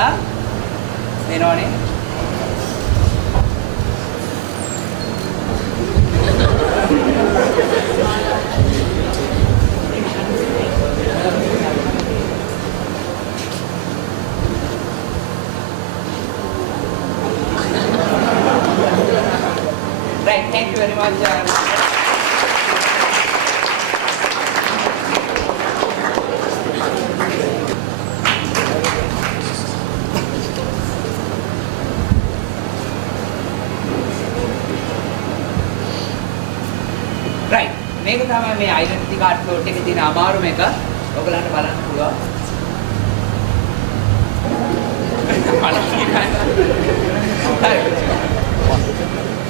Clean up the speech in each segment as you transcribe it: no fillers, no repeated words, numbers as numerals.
ගියා. වෙනවනේ. Right, thank you very much. Right, මේක තමයි මේ identity card plot එකේ තියෙන අමාරුම එක. ඔයගලන්ට බලන්න පුළුවන්.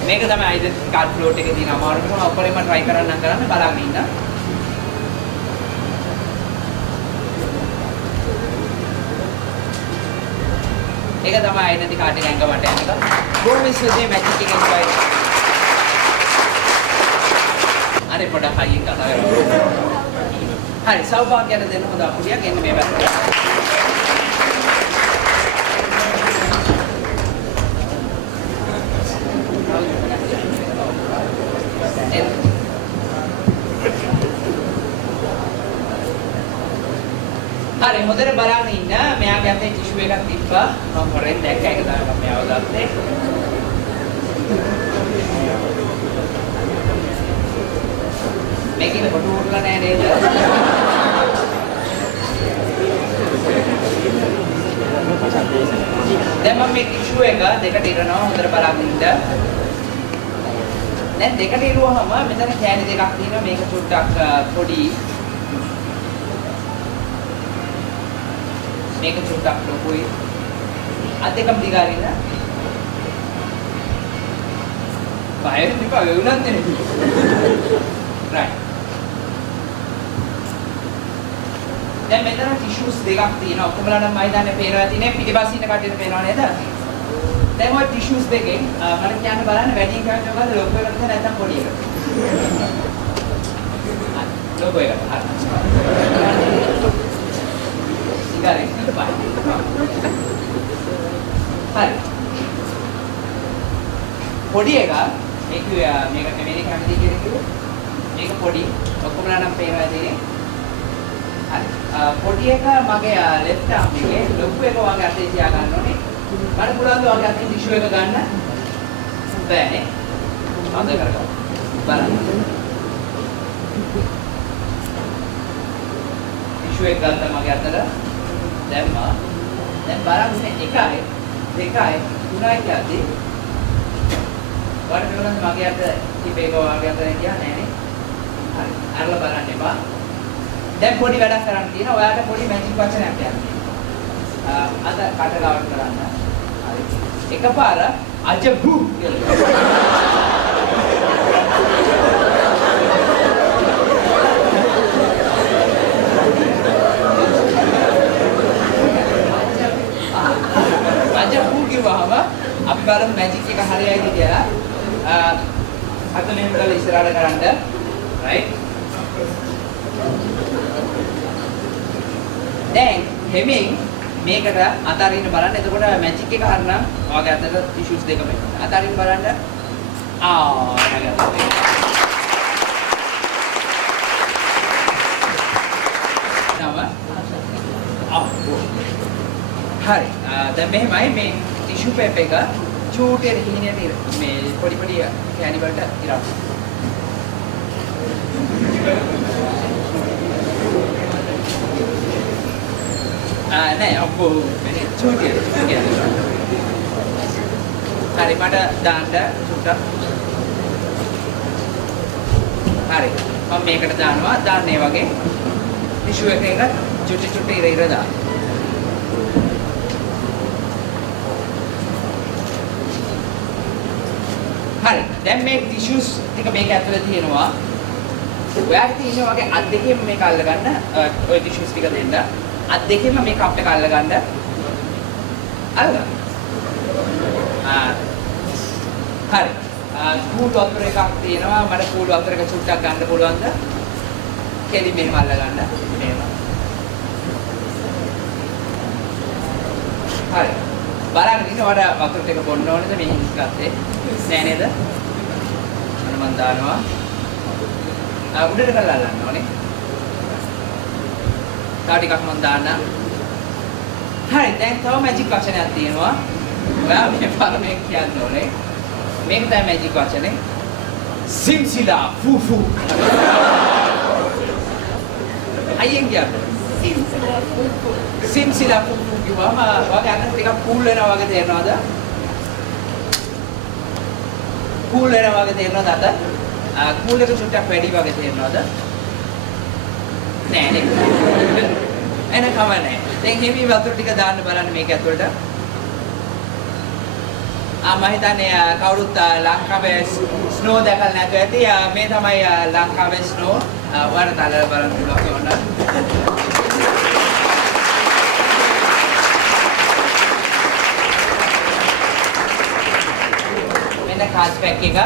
මේක තමයි identity card plot එකේ තියෙන අමාරුම එක. ඔක්කොලෙම try කරන්න බලන්න ඉන්න. ඒක තමයි identity card එක ඇඟවට යන එක. බොහොම ස්තුතියි magic එක enjoy. අනේ පොඩක් හයියෙන් කතා කරමු. හරි සෞභාග්‍යයට දෙන්න හොඳ අපුඩියක් එන්න මේ පැත්තට. හරි හොඳට බලන්න ඉන්න. මෙයාගේ අතේ ටිෂු එකක් තිබ්බා. මම හොරෙන් දැක්ක ඒක තමයි මම මෙයාව ගත්තේ. මේකේ කොට උරලා නැහැ නේද? දැන් මම මේ ටිෂු එක දෙකට ඉරනවා හොඳට බලන්න ඉන්න. දැන් දෙකට ඉරුවහම මෙතන කෑලි දෙකක් තියෙනවා මේක චුට්ටක් පොඩි මේක චුට්ටක් ලොකුයි අත් දෙකම දිගාරින්න බයර් තිබා වෙුණත් නේ right දැන් මෙතන ටිෂුස් දෙකක් තියෙනවා ඔක්කොමලා නම් මම හිතන්නේ පේනවා තියෙන්නේ පිටිපස්සේ ඉන්න කට්ටියට පේනව නේද දැන් ඔය ටිෂුස් දෙකෙන් මම කියන්න බලන්න වැඩි එකකට මොකද ලොකු එකකට නැත්නම් පොඩි එකකට ලොකු එකට හරි ඉතින් බයි හරි පොඩි එක මේක මෙමෙරි කැමති කියලා කිව්වොත් මේක පොඩි ඔක්කොමලා නම් පේනවා තියෙන්නේ හරි පොඩි එක මගේ left arm එකේ ලොකු එක වගේ අතේ තියා ගන්න ඕනේ මට පුළුවන් ද වගේ අතේ ටිෂු එක ගන්න බෑනේ අඳ කරගන්න බලන්න ටිෂු එක ගත්තා මගේ අතට දැම්මා දැන් බලන්න 1යි 2යි 3යි කියද්දි වඩ බලන්න මගේ අත තිබේක වගේ අතේ තියා නෑනේ හරි අරලා බලන්න එපා දැන් පොඩි වැඩක් කරන්න තියෙනවා ඔයාලට පොඩි මැජික් වචනයක් කියන්න අද කට ගාවට කරන්න හරි එකපාර අජබු කියලා අජබු කිව්වහම අපි බලමු මැජික් එක හරියයිද කියලා අත මෙහෙම කරලා ඉස්සරහට කරන්න right දැන් හැමින් මේකට අතරින් බලන්න එතකොට මැජික් එක හරිනම් ඔයාගේ අතට ටිෂුස් දෙකම එනවා අතරින් බලන්න හරි දැන් මෙහෙමයි මේ ටිෂු පේපර් එක චූටේ හිණියට මේ පොඩි පොඩි කෑලි වලට ඉරක් නෑ අපෝ මේ චූටේ හරි මට දාන්න චුට්ටක් හරි මම මේකට දානවා දාන්නේ වගේ ටිෂු එකක චුට්ටි ඉර දාන්න හරි දැන් මේ ටිෂුස් ටික මේක ඇතුලේ තියෙනවා ඔයාලට තියෙන වගේ අත් දෙකෙන් මේක අල්ල ගන්න ඔය ටිෂුස් ටික දෙන්න අත් දෙකෙන්ම මේ කප් එක අල්ල ගන්න අල්ලගන්න හරි කූඩු වතුර එකක් තියෙනවා මට කූඩු වතුර එක චුට්ටක් ගන්න පුළුවන්ද කෙලි මෙහෙම අල්ල ගන්න මෙහෙම හරි. බලන්න ඉන්න වඩා වතුර ටික බොන්න ඕනේද මේ හිස් ගත්තේ? නෑ නේද? අර මන් දානවා. උඩට කරලා අල්ලන්න ඕනේ. තව ටිකක් මන් දාන්න. හරි දැන් තව මැජික් වචනයක් තියෙනවා. ඔයා මේ පාරමේ කියන්න ඕනේ. මේක තමයි මැජික් වචනේ. සිම්සිලා ෆූෆු. අයියෙන් කියන්නේ. සිම්සිලා ෆූෆු කිව්වම ඔයාගේ අන්න ටිකක් කූල් වෙනවා වගේ තේරෙනවද? කූල් වෙනවා වගේ තේරෙනවද අත? කූල් එක චුට්ටක් වැඩි වගේ තේරෙනවද? නෑ නේ. එන කමන්නේ. දැන් හිමි වතුර ටික දාන්න බලන්න මේක ඇතුළට. මම හිතන්නේ කවුරුත් ලංකාවේ ස්නෝ දැකලා නැතුව ඇති. මේ තමයි ලංකාවේ ස්නෝ. ඔයාලට අල්ලලා බලන්න පුළුවන් ඕන. මෙන්න කාච් පැක් එක.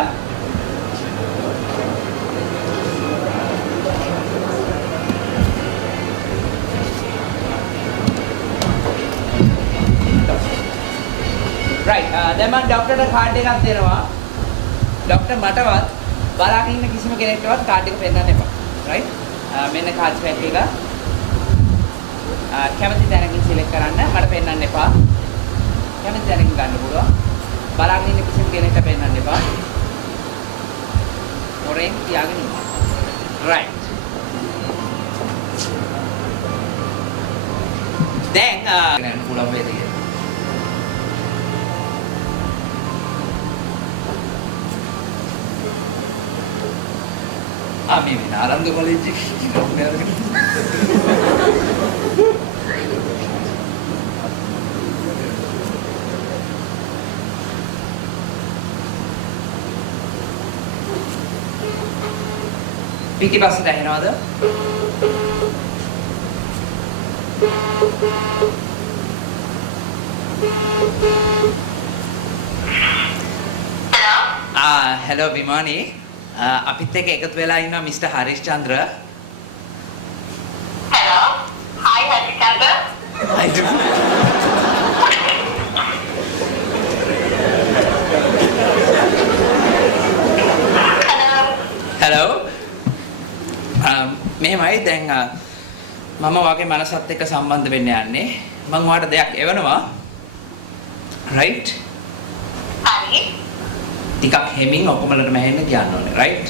right දැන් මම ડોක්ටර්ට කාඩ් එකක් දෙනවා. ડોක්ටර් මටවත් බලාගෙන ඉන්න කිසිම කෙනෙක්ටවත් කාඩ් එක පෙන්නන්න එපා. right මෙන්න කාඩ් පැක් එක. කැමති තැනකින් සිලෙක්ට් කරන්න. මට පෙන්නන්න එපා. කැමති තැනකින් ගන්න පුළුවන්. බලාගෙන ඉන්න කිසිම කෙනෙක්ට පෙන්නන්න එපා. ඔරෙන් තියාගෙන ඉන්න. right දැන් ගන්න පුළුවන් වේද කියලා. මේ වෙන ආරම්භ කොලෙජ් එකේ නෝනේ අරගෙන පිටිපස්සට ඇහෙනවද? hello Vimani. අපිත් එක්ක එකතු වෙලා ඉන්නවා mister Harischandra. hello hi Harischandra. hi hello මෙහෙමයි දැන් මම වාගේ මනසත් එක්ක සම්බන්ධ වෙන්න යන්නේ. මම ඔයාලට දෙයක් එවනවා. right හරි ටිකක් හෙමින් ඔක්කොමලටම ඇහෙන්න කියන්න ඕනේ right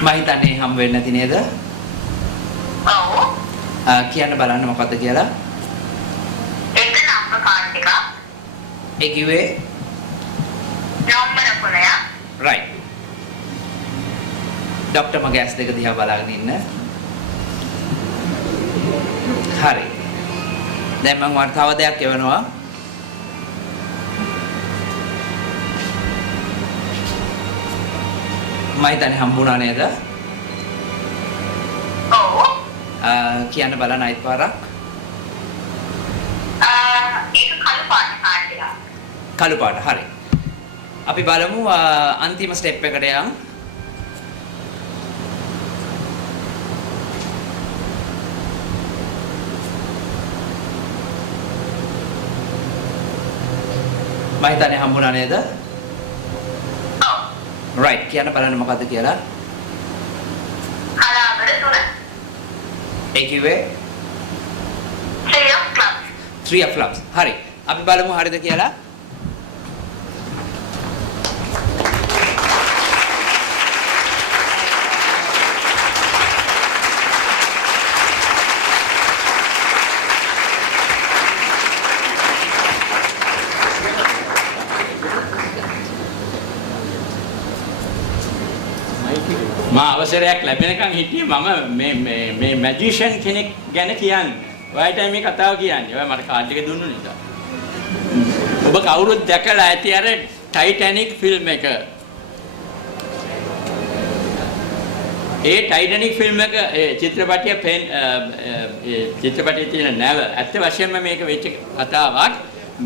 මම හිතන්නේ හම් වෙන්නේ නැති නේද? ඔව් කියන්න බලන්න මොකද්ද කියලා. එක නම්බර් කාඩ් එක. ඒ කිව්වේ නම්බර 9. right ડોක්ටර් මගේ ඇස් දෙක දිහා බලාගෙන ඉන්න. හරි. දැන් මම වට තව දෙයක් එවනවා. මම හිතන්නේ හම්බුණා නේද? ඔව්. කියන්න බලන්න අයිත් පාරක්. ඒක කළු පාට කාඩ් එක. කළු පාට. හරි. අපි බලමු අන්තිම ස්ටෙප් එකට යමු. මම හිතන්නේ හම්බුණා නේද? ඔව්. right කියන්න බලන්න මොකද්ද කියලා. කලාවර 3. ඒ කිව්වේ 3 of clubs. 3 of clubs. හරි. අපි බලමු හරිද කියලා. මා අවසරයක් ලැබෙනකන් හිටියේ මම මේ මැජිෂියන් කෙනෙක් ගැන කියන්නේ. ඔයාලට මේ කතාව කියන්නේ. ඔයා මට කාඩ් එක දුන්නු නිසා. ඔබ කවුරුත් දැකලා ඇති අර ටයිටැනික් ෆිල්ම් එක. ඒ ටයිටැනික් ෆිල්ම් එක ඒ චිත්‍රපටයේ තියෙන නැව ඇත්ත වශයෙන්ම මේක වෙච්ච කතාවක්.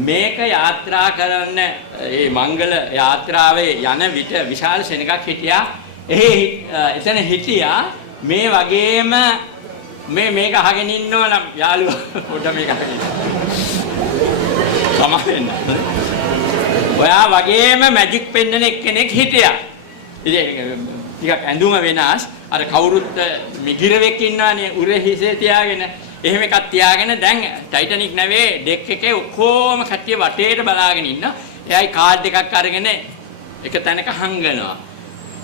මේක යාත්‍රා කරන්න ඒ මංගල යාත්‍රාවේ යන විට විශාල සෙනඟක් හිටියා. එතන හිටියා මේ වගේම මේක අහගෙන ඉන්නවා නම් යාළුවා පොඩ මේක අහගෙන සමාවෙන්න. ඔයා වගේම මැජික් පෙන්නන එක්කෙනෙක් හිටියා. ඉතින් ටිකක් ඇඳුම වෙනස්. අර කවුරුත් මිගිරවෙක් ඉන්නවනේ උරේ හිසේ තියාගෙන. එහෙම එකක් තියාගෙන දැන් ටයිටැනික් නැවේ ඩෙක් එකේ ඔක්කොම කට්ටිය වටේට බලාගෙන ඉන්න. එයායි කාඩ් එකක් අරගෙන එක තැනක හංගනවා.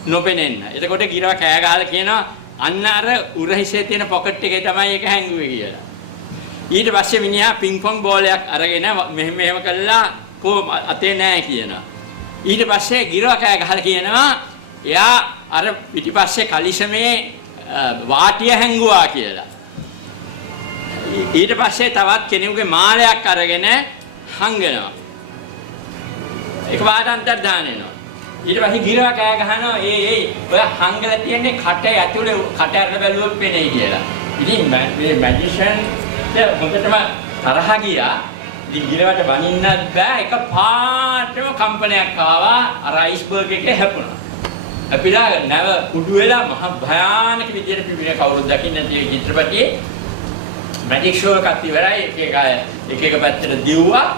නොපෙනෙන්න. එතකොට ගිරව කෑ ගහලා කියනවා අන්න අර උර හිසේ තියෙන පොකට් එකේ තමයි ඒක හැංගුවේ කියලා. ඊට පස්සේ මිනිහා පින්ග් පොන්ග් බෝලයක් අරගෙන මෙහෙම කළා අතේ නෑ කියනවා. ඊට පස්සේ ගිරව කෑ ගහලා කියනවා එයා අර පිටිපස්සේ කලිසමේ වාටිය හැංගුවා කියලා. ඊට පස්සේ තවත් කෙනෙකුගේ මාලයක් අරගෙන හංගනවා. ඒක වාටන්ටක් දානවා. ඊට පස්සේ ගිරව කෑ ගහනවා ඔය හංගලා තියන්නේ කට ඇතුලේ කට අරන බැලුවොත් පෙනේ කියලා. ඉතින් මේ මැජිෂන් හොඳටම තරහ ගියා. ඉතින් ගිරවට බනින්නත් බෑ. එක පාටම කම්පනයක් ආවා. අර අයිස්බර්ග් එකේ හැපුණා. අපිලා නැව කුඩු වෙලා මහ භයානක විදියට පිපින කවුරුත් දකින්න නැති චිත්‍රපටියේ මැජික් ෂෝ එකක් ඉවරයි. එක පැත්තට දිව්වා.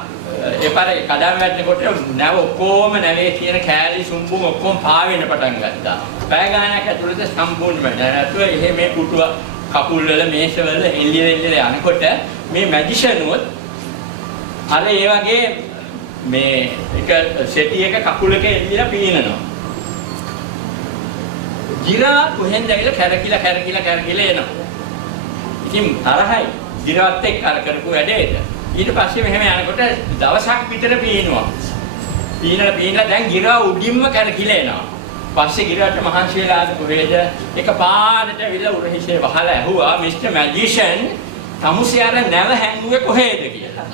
ඒ පාරේ කඩම් වැටෙනකොට නැව ඔක්කොම නැවේ තියෙන කෑලි සුම්බුම් ඔක්කොම පාවෙන්න පටන් ගත්තා. පැය ගානක් ඇතුළත සම්පූර්ණ වෙනවා. නැතුව එහෙ මේ පුටුව කකුල් වල මේෂ වල එල්ලිය යනකොට මේ මැජිෂන් උත් අර ඒ වගේ මේ එක සෙටි එක කකුලක එල්ලිලා පීනනවා. ගිරා කොහෙන්ද ඇවිල්ලා කැරකිලා එනවා. ඉතින් තරහයි ගිරවත් එක්ක අර කරපු වැඩේට. ඊට පස්සේ මෙහෙම යනකොට දවසක් විතර පීනවා. පීනලා දැන් ගිරා උඩින්ම කැරකිලා එනවා. පස්සේ ගිරාට මහන්සි වෙලා කොහෙද එක පාරට ඇවිල්ලා උර හිසේ වහලා ඇහුවා මිස්ටර් මැජිෂන් තමුසේ අර නැව හැංගුවේ කොහෙද කියලා.